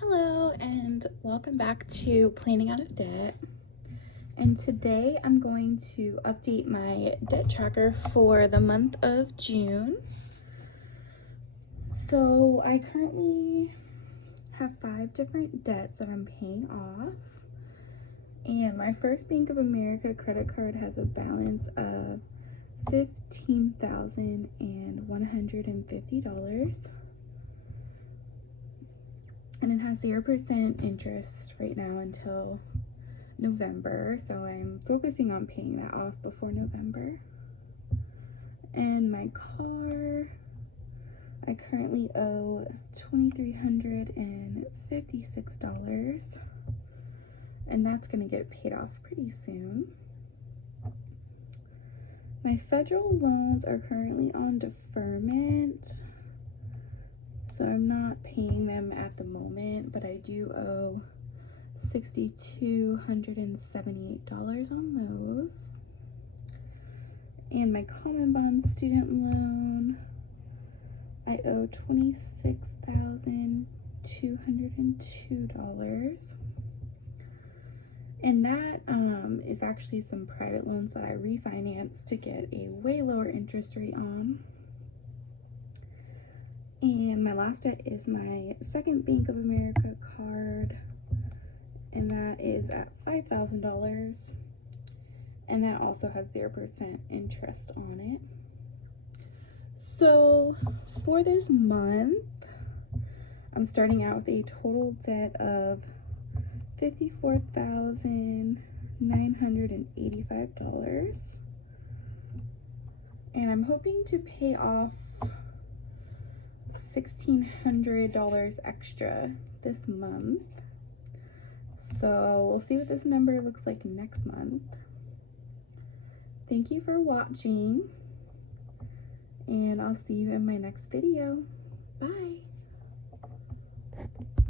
Hello and welcome back to Planning Out of Debt. And today I'm going to update my debt tracker for the month of June. So I currently have 5 different debts that I'm paying off. And my First Bank of America credit card has a balance of $15,150. And it has 0% interest right now until November, so I'm focusing on paying that off before November. And my car, I currently owe $2,356, and that's going to get paid off pretty soon. My federal loans are currently on deferment, so I'm not paying them at the moment, but I do owe $6,278 on those. And my common bond student loan, I owe $26,202. And that is actually some private loans that I refinanced to get a way lower interest rate on. And my last debt is my Second Bank of America card, and that is at $5,000, and that also has 0% interest on it. So for this month, I'm starting out with a total debt of $54,985, and I'm hoping to pay off $1,600 extra this month. So we'll see what this number looks like next month. Thank you for watching, and I'll see you in my next video. Bye.